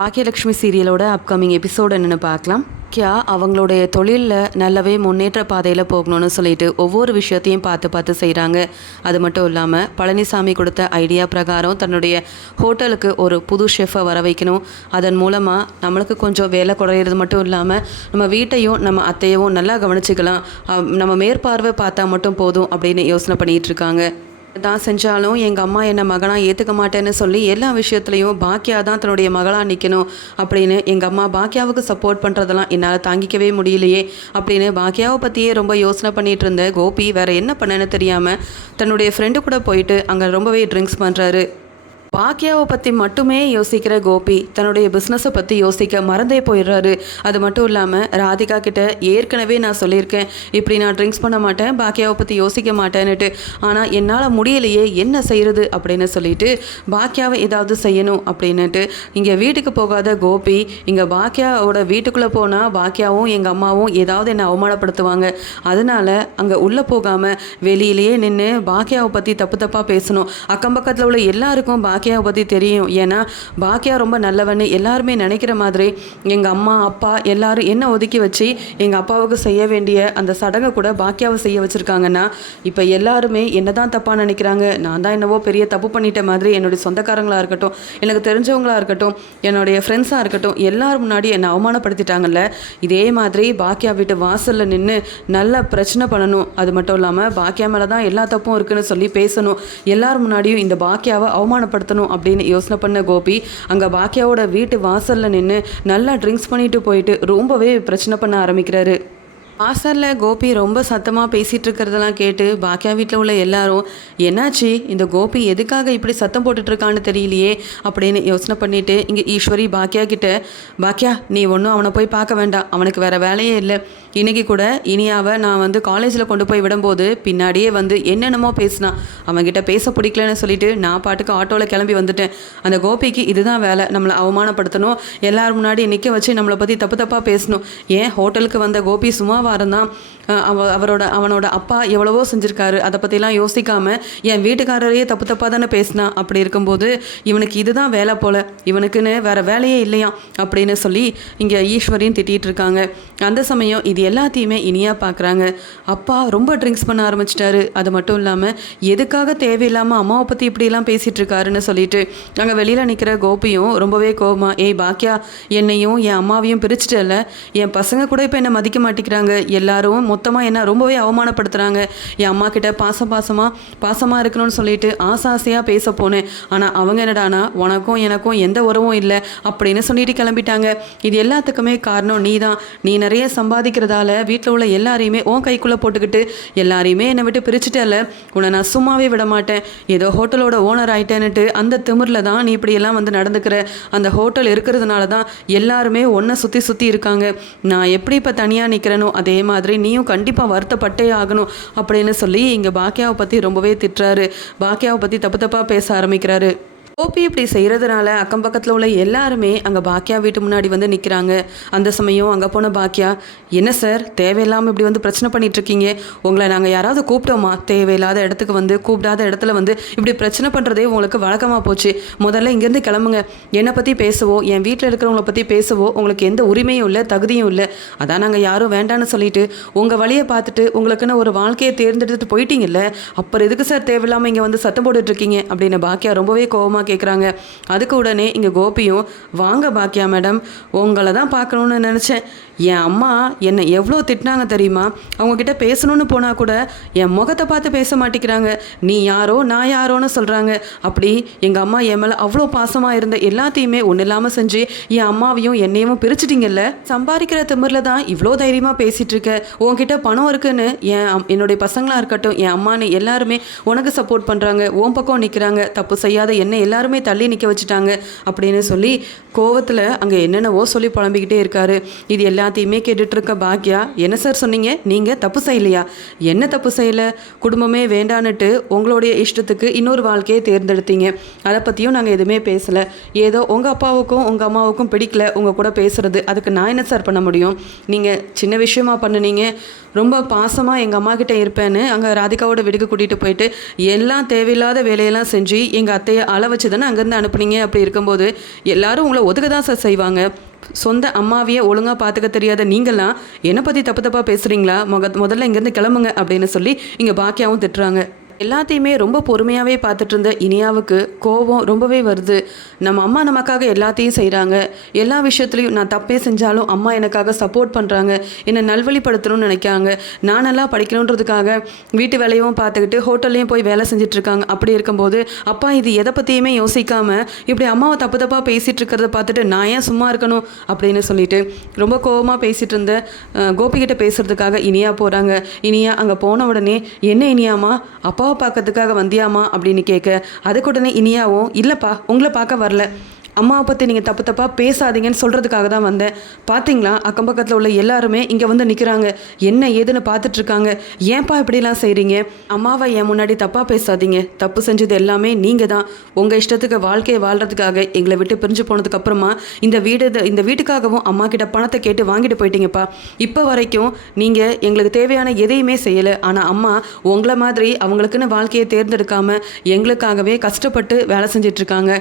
Bhagyalakshmi சீரியலோட upcoming episode என்னென்னு பார்க்கலாம். கியா அவங்களுடைய தொழிலில் நல்லாவே முன்னேற்ற பாதையில் போகணும்னு சொல்லிட்டு ஒவ்வொரு விஷயத்தையும் பார்த்து பார்த்து செய்கிறாங்க. அது மட்டும் இல்லாமல் பழனிசாமி கொடுத்த ஐடியா பிரகாரம் தன்னுடைய ஹோட்டலுக்கு ஒரு புது ஷெஃபை வர வைக்கணும். அதன் மூலமாக நம்மளுக்கு கொஞ்சம் வேலை குறையிறது மட்டும் இல்லாமல் நம்ம வீட்டையும் நம்ம அத்தையவும் நல்லா கவனிச்சிக்கலாம். நம்ம மேற்பார்வை பார்த்தா மட்டும் போதும் அப்படின்னு யோசனை பண்ணிகிட்டு இருக்காங்க. தான் செஞ்சாலும் எங்கள் அம்மா என்னை மகனாக ஏற்றுக்க மாட்டேன்னு சொல்லி எல்லா விஷயத்துலையும் பாக்கியா தான் தன்னுடைய மகளாக நிற்கணும் அப்படின்னு எங்கள் அம்மா பாக்கியாவுக்கு சப்போர்ட் பண்ணுறதெல்லாம் என்னால் தாங்கிக்கவே முடியலையே அப்படின்னு பாக்கியாவை பற்றியே ரொம்ப யோசனை பண்ணிகிட்டு இருந்த கோபி வேறு என்ன பண்ணேன்னு தெரியாமல் தன்னுடைய ஃப்ரெண்டு கூட போயிட்டு அங்கே ரொம்பவே ட்ரிங்க்ஸ் பண்ணுறாரு. பாக்கியாவை பற்றி மட்டுமே யோசிக்கிற கோபி தன்னுடைய பிஸ்னஸை பற்றி யோசிக்க மறந்தே போயிடுறாரு. அது மட்டும் இல்லாமல் ராதிகா கிட்ட ஏற்கனவே நான் சொல்லியிருக்கேன், இப்படி நான் ட்ரிங்க்ஸ் பண்ண மாட்டேன், பாக்கியாவை பற்றி யோசிக்க மாட்டேன்னுட்டு. ஆனால் என்னால் முடியலையே, என்ன செய்கிறது அப்படின்னு சொல்லிட்டு பாக்கியாவை ஏதாவது செய்யணும் அப்படின்னுட்டு இங்கே வீட்டுக்கு போகாத கோபி இங்கே பாக்கியாவோட வீட்டுக்குள்ளே போனால் பாக்கியாவும் எங்கள் அம்மாவும் ஏதாவது என்னை அவமானப்படுத்துவாங்க. அதனால் அங்கே உள்ளே போகாமல் வெளியிலேயே நின்று பாக்கியாவை பற்றி தப்பு தப்பாக பேசணும். அக்கம் பக்கத்தில் உள்ள எல்லாருக்கும் பாக்கியாவை பற்றி தெரியும். ஏன்னா பாக்கியா ரொம்ப நல்லவன்னு எல்லாருமே நினைக்கிற மாதிரி எங்கள் அம்மா அப்பா எல்லாரும் என்ன ஒதுக்கி வச்சு எங்கள் அப்பாவுக்கு செய்ய வேண்டிய அந்த சடங்கை கூட பாக்கியாவை செய்ய வச்சுருக்காங்கன்னா இப்போ எல்லாருமே என்ன தான் தப்பாக நினைக்கிறாங்க. நான் தான் என்னவோ பெரிய தப்பு பண்ணிட்ட மாதிரி என்னுடைய சொந்தக்காரங்களாக இருக்கட்டும், எனக்கு தெரிஞ்சவங்களாக இருக்கட்டும், என்னுடைய ஃப்ரெண்ட்ஸாக இருக்கட்டும், எல்லாரும் முன்னாடி என்னை அவமானப்படுத்திட்டாங்கல்ல. இதே மாதிரி பாக்கியா வீட்டு வாசலில் நின்று நல்லா பிரச்சனை பண்ணணும். அது மட்டும் இல்லாமல் பாக்கியா மேலே தான் எல்லா தப்பும் இருக்குன்னு சொல்லி பேசணும். எல்லாரும் முன்னாடியும் இந்த பாக்கியாவை அவமானப்படுத்தணும் அப்படின்னு யோசனை பண்ண கோபி அங்கே பாக்கியாவோட வீட்டு வாசலில் நின்று நல்லா ட்ரிங்க்ஸ் பண்ணிட்டு போயிட்டு ரொம்பவே பிரச்சனை பண்ண ஆரம்பிக்கிறாரு. வாசலில் கோபி ரொம்ப சத்தமாக பேசிகிட்டு இருக்கிறதெல்லாம் கேட்டு பாக்கியா வீட்டில் உள்ள எல்லாரும் என்னாச்சு, இந்த கோபி எதுக்காக இப்படி சத்தம் போட்டுட்ருக்கான்னு தெரியலையே அப்படின்னு யோசனை பண்ணிவிட்டு இங்கே ஈஸ்வரி பாக்கியா கிட்ட, பாக்கியா நீ ஒன்றும் அவனை போய் பார்க்க வேண்டாம், அவனுக்கு வேறு வேலையே இல்லை. இன்றைக்கி கூட இனியாவை நான் காலேஜில் கொண்டு போய் விடும்போது பின்னாடியே என்னென்னமோ பேசினான். அவன்கிட்ட பேச பிடிக்கலன்னு சொல்லிட்டு நான் பாட்டுக்கு ஆட்டோவில் கிளம்பி வந்துட்டேன். அந்த கோபிக்கு இதுதான் வேலை, நம்மளை அவமானப்படுத்தணும், எல்லாரும் முன்னாடி நிற்க வச்சு நம்மளை பற்றி தப்பு தப்பாக பேசணும். ஏன் ஹோட்டலுக்கு வந்த கோபி சும்மா வாரந்தான், அவனோட அப்பா எவ்வளவோ செஞ்சுருக்காரு, அதை பற்றிலாம் யோசிக்காமல் என் வீட்டுக்காரரையே தப்பு தப்பாக தானே பேசினான். அப்படி இருக்கும்போது இவனுக்கு இதுதான் வேலை போல், இவனுக்குன்னு வேறு வேலையே இல்லையா அப்படின்னு சொல்லி இங்கே ஈஸ்வரியும் திட்டிகிட்டு இருக்காங்க. அந்த சமயம் இது எல்லாத்தையுமே இனியா பார்க்குறாங்க. அப்பா ரொம்ப ட்ரிங்க்ஸ் பண்ண ஆரம்பிச்சிட்டாரு. அது மட்டும் இல்லாமல் எதுக்காக தேவையில்லாமல் அம்மாவை பற்றி இப்படிலாம் பேசிகிட்டு இருக்காருன்னு சொல்லிட்டு அங்கே வெளியில் நிற்கிற கோபியும் ரொம்பவே கோபமா, ஏய் பாக்கியா, என்னையும் என் அம்மாவையும் பிரிச்சுட்டல, என் பசங்க கூட இப்போ என்னை மதிக்க மாட்டேங்கிறாங்க, எல்லாரும் மொத்தமாக என்ன ரொம்பவே அவமானப்படுத்துகிறாங்க. என் அம்மா கிட்ட பாசமாக இருக்கணும்னு சொல்லிட்டு ஆசையாக பேச போனேன். ஆனால் அவங்க என்னடானா உனக்கும் எனக்கும் எந்த உறவும் இல்லை அப்படின்னு சொல்லிட்டு கிளம்பிட்டாங்க. இது எல்லாத்துக்குமே காரணம் நீ தான். நீ நிறைய சம்பாதிக்கிறதால வீட்டில் உள்ள எல்லாரையுமே உன் கைக்குள்ளே போட்டுக்கிட்டு எல்லாரையுமே என்னை விட்டு பிரிச்சுட்டல. உன்னை நான் சும்மாவே விட மாட்டேன். ஏதோ ஹோட்டலோட ஓனர் ஆகிட்டேன்னுட்டு அந்த திமிரில் தான் நீ இப்படியெல்லாம் நடந்துக்கிற. அந்த ஹோட்டல் இருக்கிறதுனால தான் எல்லாருமே ஒன்றை சுற்றி இருக்காங்க. நான் எப்படி இப்போ தனியாக நிற்கிறேனோ அதே மாதிரி நீயும் கண்டிப்பாக வருத்தப்பட்டே ஆகணும் அப்படின்னு சொல்லி இங்கே பாக்கியாவை பற்றி ரொம்பவே திட்டுறாரு. பாக்கியாவை பற்றி தப்பு தப்பாக பேச ஆரம்பிக்கிறாரு. கோபி இப்படி செய்கிறதுனால அக்கம் பக்கத்தில் உள்ள எல்லாருமே அங்கே பாக்கியா வீட்டு முன்னாடி நிற்கிறாங்க. அந்த சமயம் அங்கே போன பாக்கியா, என்ன சார் தேவையில்லாமல் இப்படி பிரச்சனை பண்ணிகிட்ருக்கீங்க, உங்களை நாங்கள் யாராவது கூப்பிட்டோமா? தேவையில்லாத இடத்துக்கு கூப்பிடாத இடத்துல இப்படி பிரச்சனை பண்ணுறதே உங்களுக்கு வழக்கமாக போச்சு. முதல்ல இங்கேருந்து கிளம்புங்க. என்னை பற்றி பேசவோ என் வீட்டில் இருக்கிறவங்கள பற்றி பேசவோ உங்களுக்கு எந்த உரிமையும் இல்லை, தகுதியும் இல்லை. அதான் நாங்கள் யாரும் வேண்டான்னு சொல்லிட்டு உங்கள் வழியை பார்த்துட்டு உங்களுக்குன்னு ஒரு வாழ்க்கையை தேர்ந்தெடுத்துட்டு போயிட்டீங்கல்ல, அப்புறம் எதுக்கு சார் தேவையில்லாமல் இங்கே சத்தம் போட்டுட்ருக்கீங்க அப்படின்னு பாக்கியா ரொம்பவே கோபமாக கேட்குறாங்க. அதுக்கு உடனே இங்கே கோபியும், வாங்க பாக்கியா மேடம், உங்களை தான் பார்க்கணுன்னு நினச்சேன். என் அம்மா என்னை எவ்வளோ திட்டினாங்க தெரியுமா? அவங்கக்கிட்ட பேசணுன்னு போனால் கூட என் முகத்தை பார்த்து பேச மாட்டேங்கிறாங்க. நீ யாரோ நான் யாரோன்னு சொல்கிறாங்க. அப்படி எங்கள் அம்மா என் மேலே அவ்வளோ பாசமாக இருந்த எல்லாத்தையுமே ஒன்றும் இல்லாமல் செஞ்சு என் அம்மாவையும் என்னையும் பிரிச்சிட்டிங்கல்ல. சம்பாதிக்கிற திமிரில் தான் இவ்வளோ தைரியமாக பேசிகிட்டு இருக்க. உன்கிட்ட பணம் இருக்குன்னு என்னுடைய பசங்களாக இருக்கட்டும், என் அம்மானு எல்லாருமே உனக்கு சப்போர்ட் பண்ணுறாங்க, உன் பக்கம் நிற்கிறாங்க. தப்பு செய்யாத என்ன எல்லாருமே தள்ளி நிற்க வச்சுட்டாங்க அப்படின்னு சொல்லி கோவத்தில் அங்கே என்னென்னவோ சொல்லி புலம்பிக்கிட்டே இருக்காரு. இது எல்லாத்தையுமே கேட்டுட்டு இருக்க பாக்கியா, என்ன சார் சொன்னீங்க, நீங்கள் தப்பு செய்யலையா? என்ன தப்பு செய்யலை? குடும்பமே வேண்டான்னுட்டு உங்களுடைய இஷ்டத்துக்கு இன்னொரு வாழ்க்கையை தேர்ந்தெடுத்தீங்க. அதை பற்றியும் நாங்கள் எதுவுமே பேசலை. ஏதோ உங்கள் அப்பாவுக்கும் உங்கள் அம்மாவுக்கும் பிடிக்கல உங்கள் கூட பேசுகிறது, அதுக்கு நான் என்ன சார் பண்ண முடியும்? நீங்கள் சின்ன விஷயமா பண்ணுனீங்க, ரொம்ப பாசமாக எங்கள் அம்மா கிட்டே இருப்பேன்னு அங்கே ராதிகாவோட வீட்டுக்கு கூட்டிகிட்டு போயிட்டு எல்லாம் தேவையில்லாத வேலையெல்லாம் செஞ்சு எங்கள் அத்தையை அள வச்சு காமிச்சு தானே அங்கேருந்து அனுப்புனீங்க. அப்படி இருக்கும்போது எல்லாரும் உங்களை ஒதுக்க தான் சார் செய்வாங்க. சொந்த அம்மாவையே ஒழுங்காக பார்த்துக்க தெரியாத நீங்களாம் என்னை பற்றி தப்பாக பேசுகிறீங்களா? முதல்ல இங்கேருந்து கிளம்புங்க அப்படின்னு சொல்லி இங்கே பாக்கியாவும் திட்டுறாங்க. எல்லாத்தையுமே ரொம்ப பொறுமையாகவே பார்த்துட்டு இருந்த இனியாவுக்கு கோபம் ரொம்பவே வருது. நம்ம அம்மா நமக்காக எல்லாத்தையும் செய்கிறாங்க, எல்லா விஷயத்துலையும் நான் தப்பே செஞ்சாலும் அம்மா எனக்காக சப்போர்ட் பண்ணுறாங்க, என்னை நல்வழிப்படுத்தணும்னு நினைக்காங்க. நான் நல்லா படிக்கணுன்றதுக்காக வீட்டு வேலையும் பார்த்துக்கிட்டு ஹோட்டல்லையும் போய் வேலை செஞ்சிட்ருக்காங்க. அப்படி இருக்கும்போது அப்பா இது எதை பற்றியுமே யோசிக்காமல் இப்படி அம்மாவை தப்பாக பேசிகிட்டு இருக்கிறத பார்த்துட்டு நான் ஏன் சும்மா இருக்கணும் அப்படின்னு சொல்லிட்டு ரொம்ப கோபமாக பேசிகிட்டு இருந்த கோபிகிட்ட பேசுகிறதுக்காக இனியா போகிறாங்க. இனியா அங்கே போன உடனே என்ன இனியாமா அப்பாவை பார்க்கறதுக்காக வந்தியாமா அப்படின்னு கேட்க, அதுக்கு உடனே இனியாவும் இல்லைப்பா உங்களை பார்க்க வரல, அம்மாவை பற்றி நீங்கள் தப்பாக பேசாதீங்கன்னு சொல்கிறதுக்காக தான் வந்தேன். பார்த்தீங்களா அக்கம் பக்கத்தில் உள்ள எல்லாருமே இங்கே வந்து நிற்கிறாங்க, என்ன ஏதுன்னு பார்த்துட்ருக்காங்க, ஏன்ப்பா இப்படிலாம் செய்கிறீங்க? அம்மாவை என் முன்னாடி தப்பாக பேசாதீங்க, தப்பு செஞ்சது எல்லாமே நீங்கள் தான். உங்கள் இஷ்டத்துக்கு வாழ்க்கையை வாழ்கிறதுக்காக எங்களை விட்டு பிரிஞ்சு போனதுக்கப்புறமா இந்த வீட்டுக்காகவும் அம்மா கிட்ட பணத்தை கேட்டு வாங்கிட்டு போயிட்டீங்கப்பா. இப்போ வரைக்கும் நீங்கள் எங்களுக்கு தேவையான எதையுமே செய்யலை. ஆனால் அம்மா உங்களை மாதிரி அவங்களுக்குன்னு வாழ்க்கையை தேர்ந்தெடுக்காமல் எங்களுக்காகவே கஷ்டப்பட்டு வேலை செஞ்சிட்ருக்காங்க.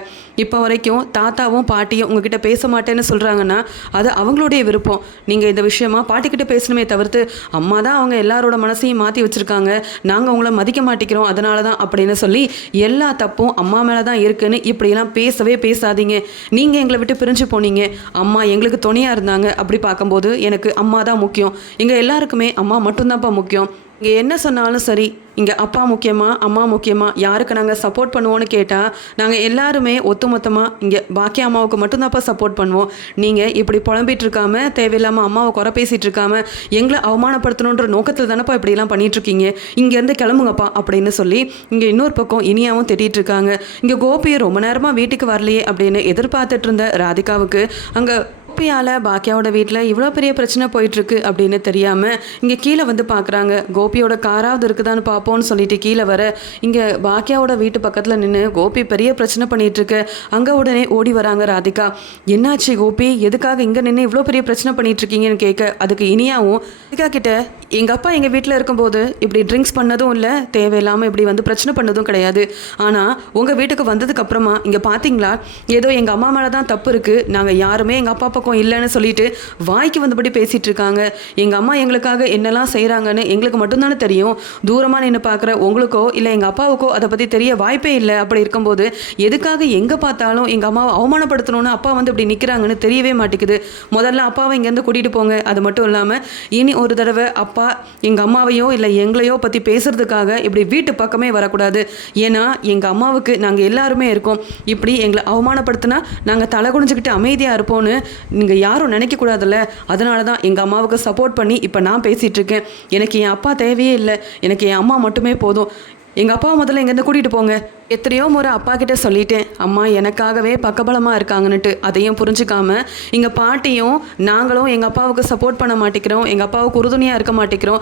இப்போ வரைக்கும் தாத்தாவும் பாட்டியும் உங்ககிட்ட பேச மாட்டேன்னு சொல்கிறாங்கன்னா அது அவங்களுடைய விருப்பம். நீங்கள் இந்த விஷயமா பாட்டிக்கிட்ட பேசணுமே தவிர்த்து அம்மா தான் அவங்க எல்லாரோட மனசையும் மாற்றி வச்சுருக்காங்க, நாங்கள் அவங்கள மதிக்க மாட்டேங்கிறோம் அதனால தான் அப்படின்னு சொல்லி எல்லா தப்பும் அம்மா மேலே தான் இருக்குன்னு இப்படியெல்லாம் பேசவே பேசாதீங்க. நீங்கள் எங்களை விட்டு பிரிஞ்சு போனீங்க, அம்மா எங்களுக்கு துணையாக இருந்தாங்க. அப்படி பார்க்கும்போது எனக்கு அம்மா தான் முக்கியம். எங்கள் எல்லாருக்குமே அம்மா மட்டும்தான்ப்பா முக்கியம். இங்கே என்ன சொன்னாலும் சரி, இங்கே அப்பா முக்கியமா அம்மா முக்கியமா, யாருக்கு நாங்கள் சப்போர்ட் பண்ணுவோன்னு கேட்டால் நாங்கள் எல்லாருமே ஒத்துமொத்தமாக இங்கே பாக்கிய அம்மாவுக்கு மட்டும்தான்ப்பா சப்போர்ட் பண்ணுவோம். நீங்கள் இப்படி புலம்பிகிட்டு இருக்காம தேவையில்லாமல் அம்மாவை குறை பேசிகிட்டு இருக்காம எங்களை அவமானப்படுத்தணுன்ற நோக்கத்தில் தானேப்பா இப்படிலாம் பண்ணிகிட்ருக்கீங்க, இங்கேருந்து கிளம்புங்கப்பா அப்படின்னு சொல்லி இங்கே இன்னொரு பக்கம் இனியாவும் திட்டிகிட்டு இருக்காங்க. இங்கே கோபியை ரொம்ப நேரமாக வீட்டுக்கு வரலையே அப்படின்னு எதிர்பார்த்துட்டு இருந்த ராதிகாவுக்கு அங்கே கோபியால் பாக்கியாவோட வீட்டில் இவ்வளோ பெரிய பிரச்சனை போயிட்டுருக்கு அப்படின்னு தெரியாமல் இங்கே கீழே வந்து பார்க்குறாங்க. கோபியோட காராவது இருக்குதான்னு பார்ப்போன்னு சொல்லிட்டு கீழே வர இங்கே பாக்கியாவோட வீட்டு பக்கத்தில் நின்று கோபி பெரிய பிரச்சனை பண்ணிகிட்ருக்கு. அங்கே உடனே ஓடி வராங்க ராதிகா. என்னாச்சு கோபி, எதுக்காக இங்கே நின்று இவ்வளோ பெரிய பிரச்சனை பண்ணிகிட்ருக்கீங்கன்னு கேட்க, அதுக்கு இனியாவும் ராதிகா கிட்ட எங்கள் அப்பா எங்கள் வீட்டில் இருக்கும்போது இப்படி ட்ரிங்க்ஸ் பண்ணதும் இல்லை, தேவையில்லாமல் இப்படி வந்து பிரச்சனை பண்ணதும் கிடையாது. ஆனால் உங்கள் வீட்டுக்கு வந்ததுக்கப்புறமா இங்கே பார்த்தீங்களா ஏதோ எங்கள் அம்மா மேலே தான் தப்பு இருக்குது, நாங்கள் யாருமே எங்கள் அப்பா இல்லைன்னு சொல்லிட்டு வாய்க்கு வந்தபடி பேசிட்டு இருக்காங்க. எங்கள் அம்மா எங்களுக்காக என்னெல்லாம் செய்கிறாங்கன்னு எங்களுக்கு மட்டும்தானே தெரியும், தூரமாக நின்று பார்க்குற உங்களுக்கோ இல்லை எங்கள் அப்பாவுக்கோ அதை பற்றி தெரிய வாய்ப்பே இல்லை. அப்படி இருக்கும்போது எதுக்காக எங்கே பார்த்தாலும் எங்கள் அம்மாவை அவமானப்படுத்தணும்னு அப்பா வந்து இப்படி நிற்கிறாங்கன்னு தெரியவே மாட்டேங்குது. முதல்ல அப்பாவை இங்கேருந்து கூட்டிகிட்டு போங்க. அது மட்டும் இல்லாமல் இனி ஒரு தடவை அப்பா எங்கள் அம்மாவையோ இல்லை எங்களையோ பற்றி பேசுறதுக்காக இப்படி வீட்டு பக்கமே வரக்கூடாது. ஏன்னா எங்கள் அம்மாவுக்கு நாங்கள் எல்லாருமே இருக்கோம், இப்படி எங்களை அவமானப்படுத்தினா நாங்கள் தலை குனிஞ்சுக்கிட்டு அமைதியாக இருப்போன்னு நீங்கள் யாரும் நினைக்கக்கூடாதுல்ல. அதனால தான் எங்கள் அம்மாவுக்கு சப்போர்ட் பண்ணி இப்போ நான் பேசிகிட்டு இருக்கேன். எனக்கு என் அப்பா தேவையே இல்லை, எனக்கு என் அம்மா மட்டுமே போதும். எங்கள் அப்பாவை முதல்ல இங்கேருந்து கூட்டிகிட்டு போங்க. எத்தனையோ முறை அப்பா கிட்ட சொல்லிட்டேன், அம்மா எனக்காகவே பக்கபலமாக இருக்காங்கன்னுட்டு. அதையும் புரிஞ்சுக்காம இங்கே பாட்டியும் நாங்களும் எங்கள் அப்பாவுக்கு சப்போர்ட் பண்ண மாட்டேங்கிறோம், எங்கள் அப்பாவுக்கு உறுதுணையாக இருக்க மாட்டேங்கிறோம்,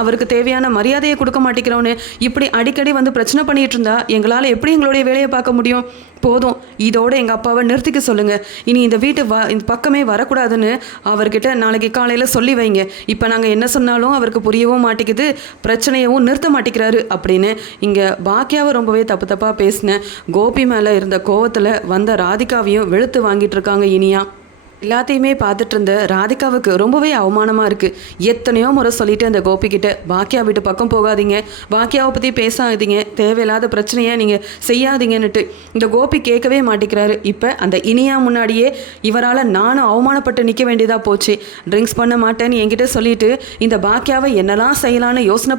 அவருக்கு தேவையான மரியாதையை கொடுக்க மாட்டேங்கிறோன்னு இப்படி அடிக்கடி வந்து பிரச்சனை பண்ணிகிட்டு இருந்தா எங்களால் எப்படி எங்களுடைய வேலையை பார்க்க முடியும்? போதும், இதோடு எங்கள் அப்பாவை நிறுத்திக்க சொல்லுங்கள். இனி இந்த இந்த பக்கமே வரக்கூடாதுன்னு அவர்கிட்ட நாளைக்கு காலையில் சொல்லி வைங்க. இப்போ நாங்கள் என்ன சொன்னாலும் அவருக்கு புரியவும் மாட்டேங்குது, பிரச்சனையவும் நிறுத்த மாட்டேங்கிறாரு அப்படின்னு இங்கே பாக்கியாவை ரொம்பவே தப்பாக பேசினேன். கோபி மேலே இருந்த கோவத்தில் வந்த ராதிகாவையும் வெளுத்து வாங்கிட்டு இருக்காங்க இனியா. எல்லாத்தையுமே பார்த்துட்டு இருந்த ராதிகாவுக்கு ரொம்பவே அவமானமாக இருக்குது. எத்தனையோ முறை சொல்லிட்டு அந்த கோபிக்கிட்ட பாக்கியா வீட்டு பக்கம் போகாதீங்க, பாக்கியாவை பற்றி பேசாதீங்க, தேவையில்லாத பிரச்சனையை நீங்கள் செய்யாதீங்கன்னுட்டு இந்த கோபி கேட்கவே மாட்டேங்கிறாரு. இப்போ அந்த இனியா முன்னாடியே இவரால் நானும் அவமானப்பட்டு நிற்க வேண்டியதாக போச்சு. ட்ரிங்க்ஸ் பண்ண மாட்டேன்னு என்கிட்ட சொல்லிட்டு இந்த பாக்கியாவை என்னெல்லாம் செய்யலான்னு யோசனை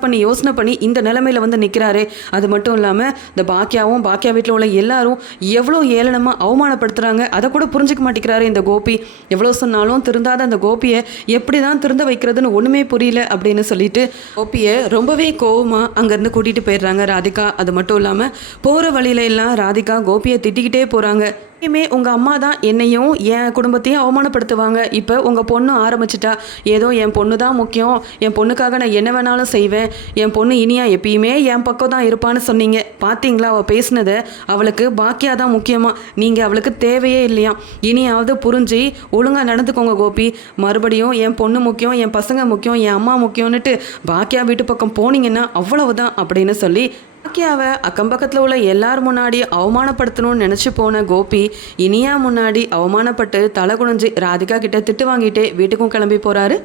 பண்ணி இந்த நிலைமையில் வந்து நிற்கிறாரு. அது மட்டும் இல்லாமல் இந்த பாக்கியா வீட்டில் உள்ள எல்லாரும் எவ்வளோ ஏளனமாக அவமானப்படுத்துகிறாங்க, அதை கூட புரிஞ்சிக்க மாட்டேங்கிறாரு இந்த கோபி. எவ்வளோ சொன்னாலும் திருந்தாத அந்த கோபியை எப்படி தான் திருந்த வைக்கிறதுன்னு ஒன்றுமே புரியல அப்படின்னு சொல்லிட்டு கோபியை ரொம்பவே கோவமாக அங்கேருந்து கூட்டிகிட்டு போயிடுறாங்க ராதிகா. அது மட்டும் இல்லாமல் போகிற வழியில எல்லாம் ராதிகா கோபியை திட்டிக்கிட்டே போகிறாங்க. இனிமே உங்கள் அம்மா தான் என்னையும் என் குடும்பத்தையும் அவமானப்படுத்துவாங்க. இப்போ உங்கள் பொண்ணு ஆரம்பிச்சிட்டா, ஏதோ என் பொண்ணு தான் முக்கியம், என் பொண்ணுக்காக நான் என்ன வேணாலும் செய்வேன், என் பொண்ணு இனியா எப்பயுமே என் பக்கம் தான் இருப்பான்னு சொன்னீங்க. பார்த்தீங்களா அவள் பேசினதை? அவளுக்கு பாக்கியா தான் முக்கியமா, நீங்கள் அவளுக்கு தேவையே இல்லையா? இனியாவது புரிஞ்சு ஒழுங்காக நடந்துக்கோங்க கோபி. மறுபடியும் என் பொண்ணு முக்கியம், என் பசங்க முக்கியம், என் அம்மா முக்கியம்னுட்டு பாக்கியா வீட்டு பக்கம் போனீங்கன்னா அவ்வளவுதான் அப்படின்னு சொல்லி பாக்கியாவை அக்கம் பக்கத்தில் உள்ள எல்லார் முன்னாடி அவமானப்படுத்தணும்னு நினச்சி போன கோபி இனியா முன்னாடி அவமானப்பட்டு தலை குனிஞ்சு ராதிகா கிட்ட திட்டு வாங்கிட்டே வீட்டுக்கும் கிளம்பி போகிறாரு.